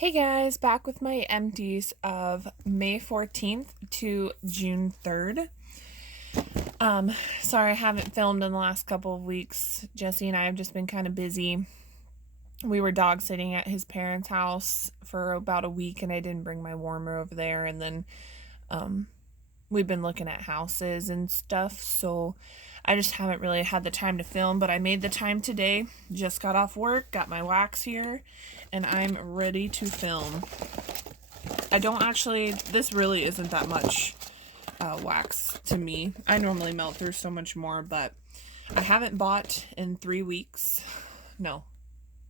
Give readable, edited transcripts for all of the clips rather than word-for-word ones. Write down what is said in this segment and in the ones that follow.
Hey guys, back with my empties of May 14th to June 3rd. Sorry I haven't filmed in the last couple of weeks. Jesse and I have just been kind of busy. We were dog sitting at his parents' house for about a week and I didn't bring my warmer over there, and then we've been looking at houses and stuff, so I just haven't really had the time to film, but I made the time today. Just got off work, got my wax here, and I'm ready to film. This really isn't that much wax to me. I normally melt through so much more, but I haven't bought in 3 weeks. No.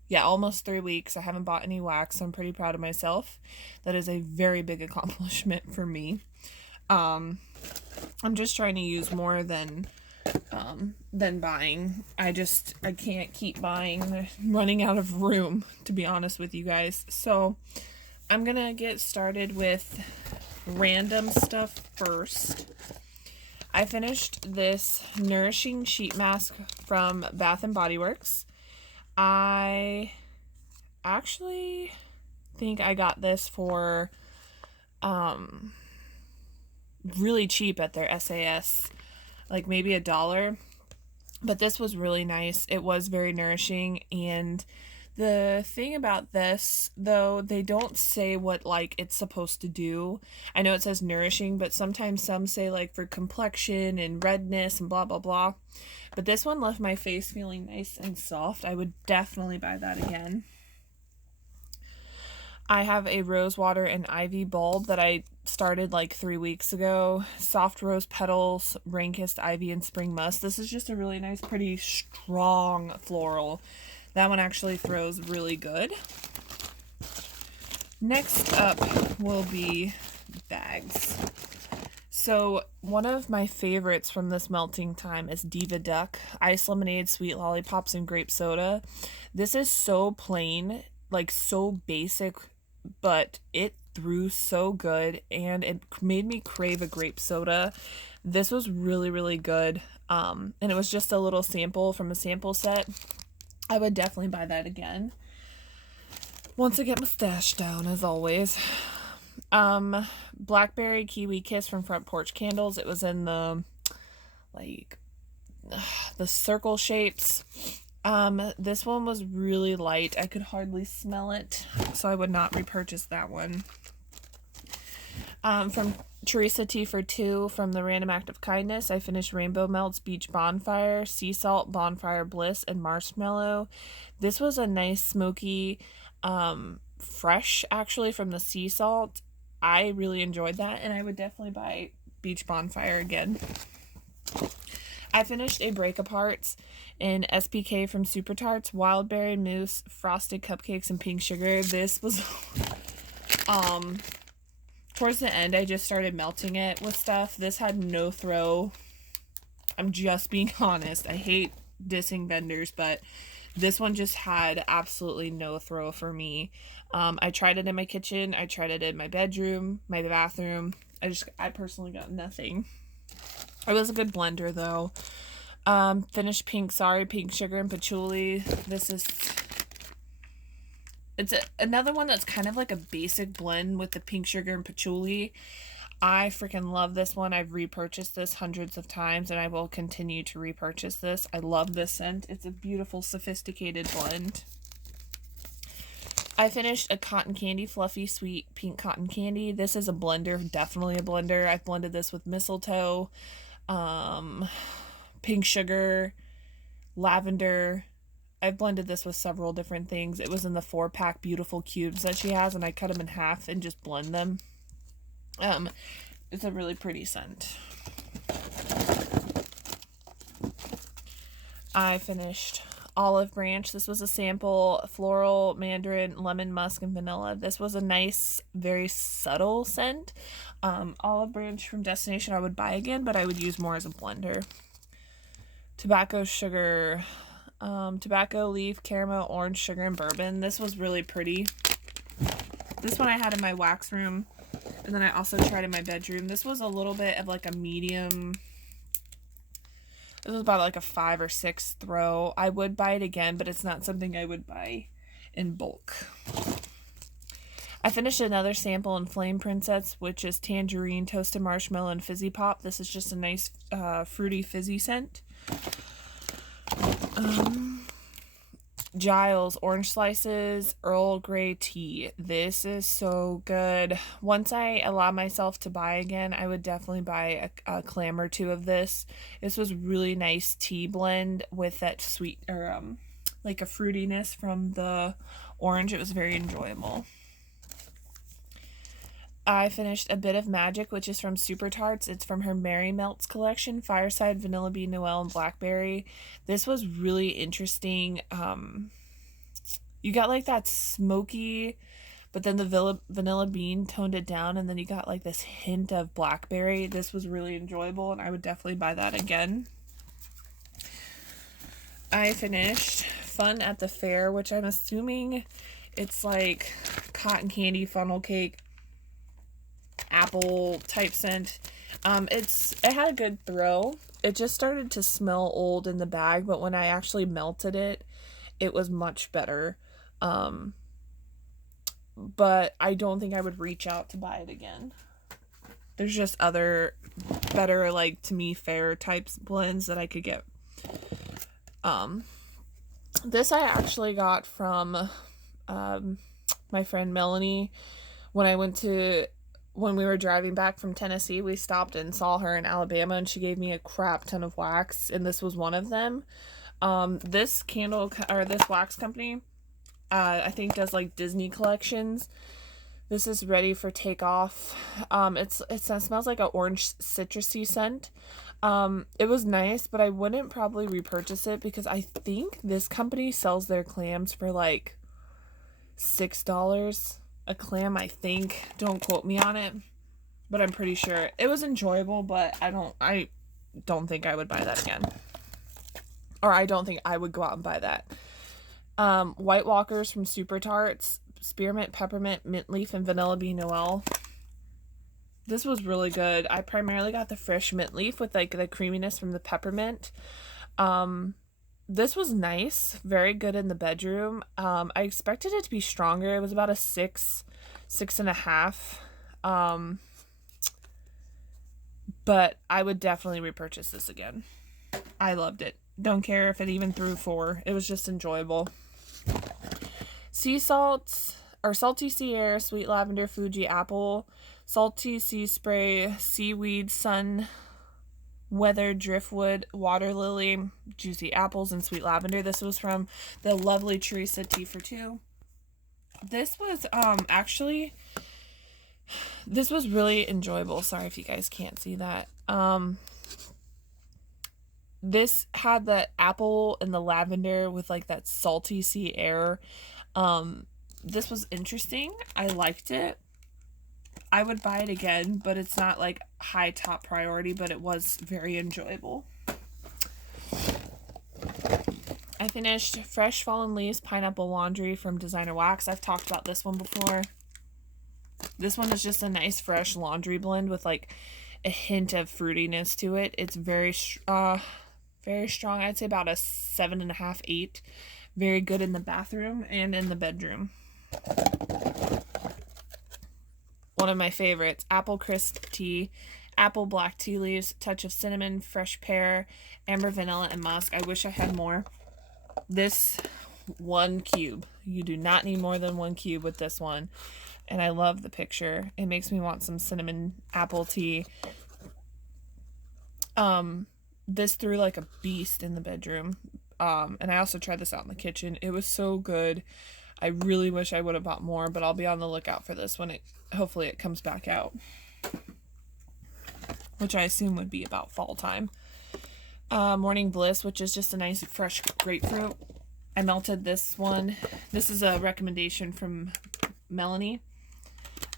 Yeah, almost 3 weeks. I haven't bought any wax, so I'm pretty proud of myself. That is a very big accomplishment for me. I'm just trying to use more than buying. I can't keep buying. Running out of room, to be honest with you guys. So I'm gonna get started with random stuff first. I finished this nourishing sheet mask from Bath and Body Works. I actually think I got this for really cheap at their SAS, like maybe $1, but this was really nice. It was very nourishing, and the thing about this, though, they don't say what like it's supposed to do. I know it says nourishing, but sometimes some say like for complexion and redness and blah blah blah, but this one left my face feeling nice and soft. I would definitely buy that again. I have a rose water and ivy bulb that I started like 3 weeks ago. Soft rose petals, rain-kissed ivy, and spring musk. This is just a really nice, pretty strong floral. That one actually throws really good. Next up will be bags. So one of my favorites from this melting time is Diva Duck, ice lemonade, sweet lollipops, and grape soda. This is so plain, like so basic, but it threw so good, and it made me crave a grape soda. This was really, really good. And it was just a little sample from a sample set. I would definitely buy that again once I get my stash down, as always. Blackberry Kiwi Kiss from Front Porch Candles. It was in the the circle shapes. This one was really light. I could hardly smell it, so I would not repurchase that one. From Teresa T for Two from the Random Act of Kindness, I finished Rainbow Melts, Beach Bonfire, Sea Salt, Bonfire Bliss, and Marshmallow. This was a nice smoky, fresh actually from the sea salt. I really enjoyed that, and I would definitely buy Beach Bonfire again. I finished a Break Aparts in SPK from Super Tarts, Wild Berry Mousse, Frosted Cupcakes, and Pink Sugar. This was towards the end I just started melting it with stuff. This had no throw. I'm just being honest. I hate dissing vendors, but this one just had absolutely no throw for me. I tried it in my kitchen. I tried it in my bedroom, my bathroom. I personally got nothing. It was a good blender, though. Finished Pink Sugar, and Patchouli. It's another one that's kind of like a basic blend with the Pink Sugar and Patchouli. I freaking love this one. I've repurchased this hundreds of times, and I will continue to repurchase this. I love this scent. It's a beautiful, sophisticated blend. I finished a Cotton Candy Fluffy Sweet Pink Cotton Candy. This is a blender, definitely a blender. I've blended this with mistletoe, pink sugar, lavender. I've blended this with several different things. It was in the 4-pack beautiful cubes that she has, and I cut them in half and just blend them. It's a really pretty scent. I finished Olive Branch. This was a sample, floral, mandarin, lemon, musk, and vanilla. This was a nice, very subtle scent. Olive Branch from Destination I would buy again, but I would use more as a blender. Tobacco Sugar, tobacco leaf, caramel, orange, sugar, and bourbon. This was really pretty. This one I had in my wax room, and then I also tried in my bedroom. This was a little bit of like a medium. This was about like a 5 or 6 throw. I would buy it again, but it's not something I would buy in bulk. I finished another sample in Flame Princess, which is tangerine, toasted marshmallow, and fizzy pop. This is just a nice fruity fizzy scent. Giles orange slices, Earl Grey tea. This is so good. Once I allow myself to buy again, I would definitely buy a clam or two of this. This was really nice tea blend with that sweet or like a fruitiness from the orange. It was very enjoyable. I finished A Bit of Magic, which is from Super Tarts. It's from her Merry Melts collection, Fireside, Vanilla Bean, Noel, and Blackberry. This was really interesting. You got like that smoky, but then the vanilla bean toned it down, and then you got like this hint of blackberry. This was really enjoyable, and I would definitely buy that again. I finished Fun at the Fair, which I'm assuming it's like cotton candy, funnel cake, apple type scent. It had a good throw. It just started to smell old in the bag, but when I actually melted it, it was much better. But I don't think I would reach out to buy it again. There's just other better, like, to me, fair types blends that I could get. This I actually got from my friend Melanie when we were driving back from Tennessee. We stopped and saw her in Alabama, and she gave me a crap ton of wax, and this was one of them. This wax company, I think does like Disney collections. This is ready for takeoff. It smells like an orange citrusy scent. It was nice, but I wouldn't probably repurchase it because I think this company sells their clams for like $6 a clam, I think. Don't quote me on it, but I'm pretty sure. It was enjoyable, but I don't think I would buy that again. Or I don't think I would go out and buy that. White Walkers from Super Tarts, spearmint, peppermint, mint leaf, and vanilla bean Noel. This was really good. I primarily got the fresh mint leaf with like the creaminess from the peppermint. This was nice, very good in the bedroom. I expected it to be stronger. It was about a 6.5. But I would definitely repurchase this again. I loved it. Don't care if it even threw 4. It was just enjoyable. Sea salts, or salty sea air, sweet lavender, Fuji apple, salty sea spray, seaweed, sun, weather, driftwood, water lily, juicy apples, and sweet lavender. This was from the lovely Teresa Tea for Two. This was this was really enjoyable. Sorry if you guys can't see that. This had the apple and the lavender with like that salty sea air. This was interesting. I liked it. I would buy it again, but it's not like high top priority, but it was very enjoyable. I finished Fresh Fallen Leaves Pineapple Laundry from Designer Wax. I've talked about this one before. This one is just a nice fresh laundry blend with like a hint of fruitiness to it. It's very strong. I'd say about a 7.5, 8. Very good in the bathroom and in the bedroom. One of my favorites, Apple Crisp Tea, apple black tea leaves, touch of cinnamon, fresh pear, amber vanilla, and musk. I wish I had more. This 1 cube. You do not need more than 1 cube with this one. And I love the picture. It makes me want some cinnamon apple tea. This threw like a beast in the bedroom. And I also tried this out in the kitchen. It was so good. I really wish I would have bought more, but I'll be on the lookout for this when hopefully it comes back out, which I assume would be about fall time. Morning Bliss, which is just a nice fresh grapefruit. I melted this one. This is a recommendation from Melanie.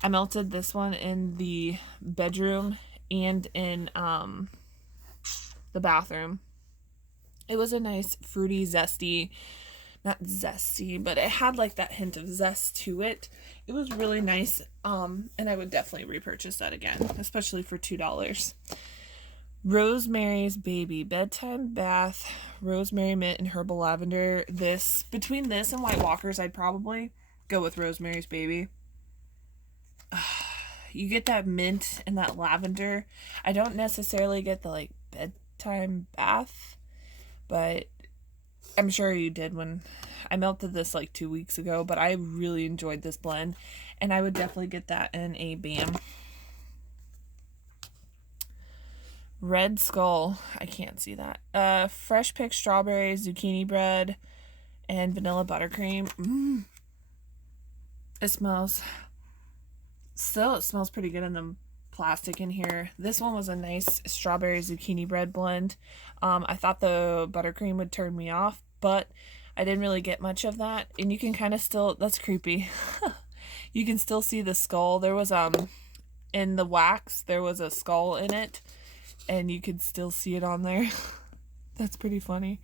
I melted this one in the bedroom and in the bathroom. It was a nice fruity, zesty, not zesty, but it had like that hint of zest to it. It was really nice, and I would definitely repurchase that again, especially for $2. Rosemary's Baby Bedtime Bath, Rosemary Mint, and Herbal Lavender. Between this and White Walkers, I'd probably go with Rosemary's Baby. you get that mint and that lavender. I don't necessarily get the like bedtime bath, but I'm sure you did when I melted this like 2 weeks ago, but I really enjoyed this blend, and I would definitely get that in a BAM. Red Skull. I can't see that. Fresh picked strawberry, zucchini bread, and vanilla buttercream. It smells pretty good in the plastic in here. This one was a nice strawberry zucchini bread blend. I thought the buttercream would turn me off, but I didn't really get much of that. And you can kind of still, that's creepy. You can still see the skull. There was in the wax there was a skull in it, and you could still see it on there. That's pretty funny.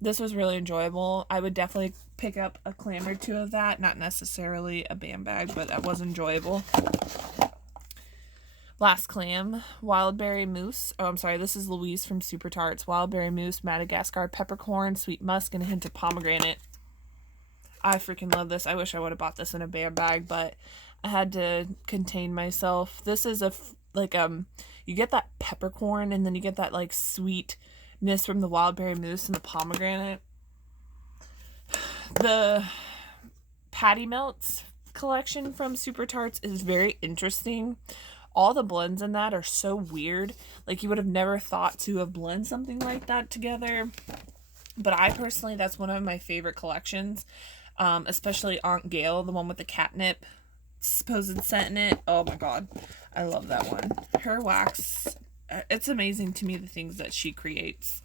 This was really enjoyable. I would definitely pick up a clam or two of that. Not necessarily a BAM bag, but that was enjoyable. Last clam, wild berry mousse. Oh, I'm sorry, this is Louise from Super Tarts. Wild berry mousse, Madagascar peppercorn, sweet musk, and a hint of pomegranate. I freaking love this. I wish I would have bought this in a BAM bag, but I had to contain myself. This is you get that peppercorn, and then you get that like sweetness from the wild berry mousse and the pomegranate. The Patty Melts collection from Super Tarts is very interesting. All the blends in that are so weird. Like, you would have never thought to have blended something like that together. But I personally, that's one of my favorite collections. Especially Aunt Gail, the one with the catnip supposed scent in it. Oh my god. I love that one. Her wax, it's amazing to me the things that she creates.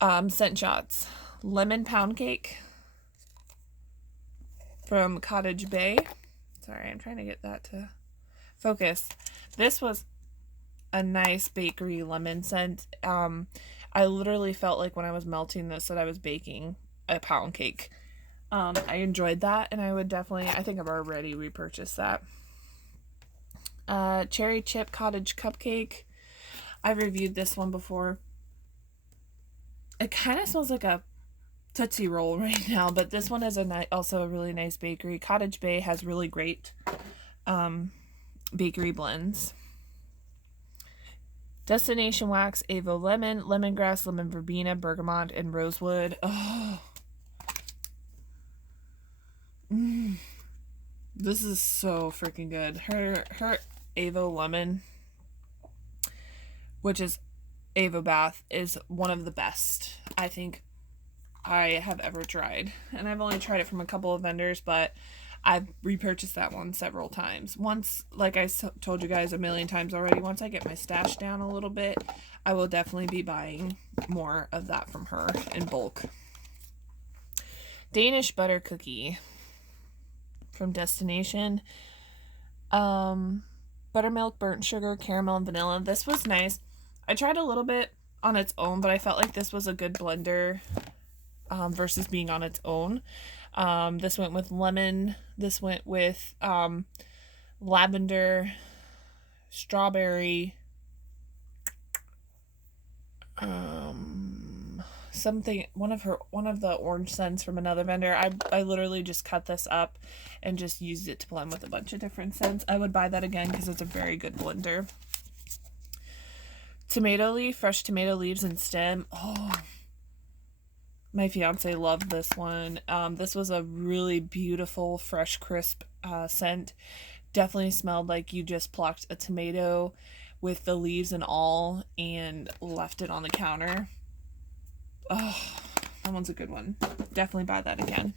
Scent shots. Lemon pound cake from Cottage Bay. Sorry, I'm trying to get that to focus. This was a nice bakery lemon scent. I literally felt like when I was melting this that I was baking a pound cake. I enjoyed that, and I would definitely, I think I've already repurchased that. Cherry chip cottage cupcake. I've reviewed this one before. It kind of smells like a Tootsie Roll right now, but this one is also a really nice bakery. Cottage Bay has really great bakery blends. Destination Wax, Avo Lemon, Lemongrass, Lemon Verbena, Bergamot, and Rosewood. Oh. This is so freaking good. Her Avo Lemon, which is Avo Bath, is one of the best I think I have ever tried. And I've only tried it from a couple of vendors, but I've repurchased that one several times. Once, like I told you guys a million times already, once I get my stash down a little bit, I will definitely be buying more of that from her in bulk. Danish butter cookie from Destination. Buttermilk, burnt sugar, caramel, and vanilla. This was nice. I tried a little bit on its own, but I felt like this was a good blender versus being on its own. This went with lemon. This went with lavender, strawberry, something, one of the orange scents from another vendor. I literally just cut this up and just used it to blend with a bunch of different scents. I would buy that again because it's a very good blender. Tomato leaf, fresh tomato leaves and stem. Oh, my fiance loved this one. This was a really beautiful, fresh, crisp scent. Definitely smelled like you just plucked a tomato with the leaves and all and left it on the counter. Oh, that one's a good one. Definitely buy that again.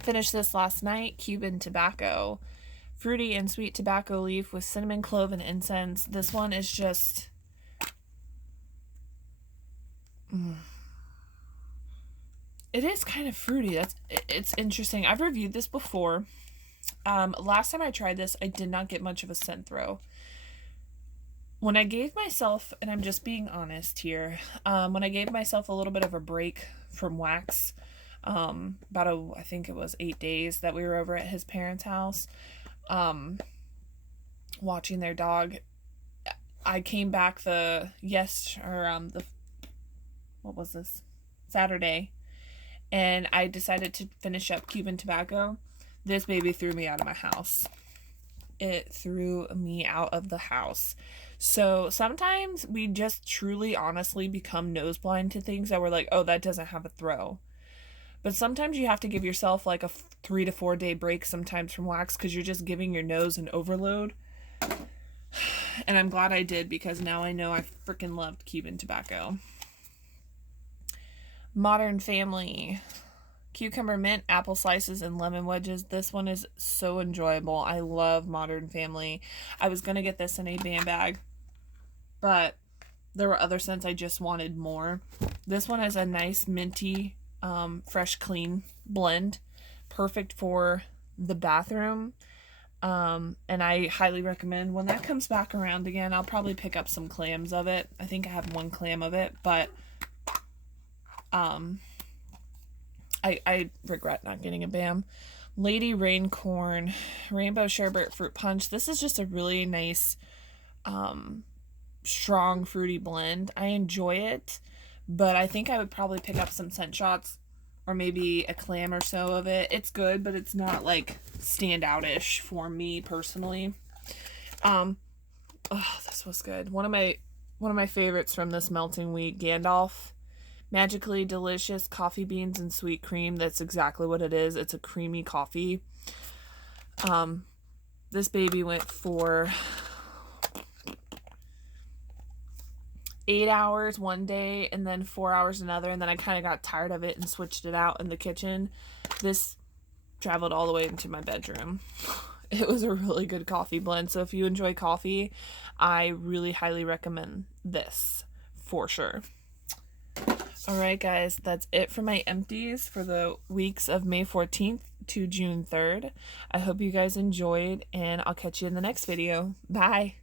Finished this last night. Cuban tobacco. Fruity and sweet tobacco leaf with cinnamon, clove, and incense. This one is just... It is kind of fruity. It's interesting. I've reviewed this before. Last time I tried this, I did not get much of a scent throw. When I gave myself, and I'm just being honest here, when I gave myself a little bit of a break from wax, I think it was 8 days that we were over at his parents' house, watching their dog, I came back Saturday, and I decided to finish up Cuban tobacco. This baby threw me out of my house. it threw me out of the house. So sometimes we just truly, honestly become nose blind to things that we're like, oh, that doesn't have a throw. But sometimes you have to give yourself like a 3 to 4 day break sometimes from wax because you're just giving your nose an overload. And I'm glad I did because now I know I freaking loved Cuban tobacco. Modern Family. Cucumber mint, apple slices, and lemon wedges. This one is so enjoyable. I love Modern Family. I was going to get this in a band bag, but there were other scents I just wanted more. This one has a nice minty, fresh, clean blend. Perfect for the bathroom. And I highly recommend when that comes back around again, I'll probably pick up some clams of it. I think I have 1 clam of it, but I regret not getting a BAM. Lady Raincorn Rainbow Sherbet Fruit Punch. This is just a really nice, strong fruity blend. I enjoy it, but I think I would probably pick up some scent shots or maybe a clam or so of it. It's good, but it's not like standout-ish for me personally. Oh, this was good. One of my favorites from this melting wheat, Gandalf. Magically delicious coffee beans and sweet cream. That's exactly what it is. It's a creamy coffee. This baby went for 8 hours one day and then 4 hours another, and then I kind of got tired of it and switched it out in the kitchen. This traveled all the way into my bedroom. It was a really good coffee blend, so if you enjoy coffee, I really highly recommend this for sure. Alright guys, that's it for my empties for the weeks of May 14th to June 3rd. I hope you guys enjoyed, and I'll catch you in the next video. Bye!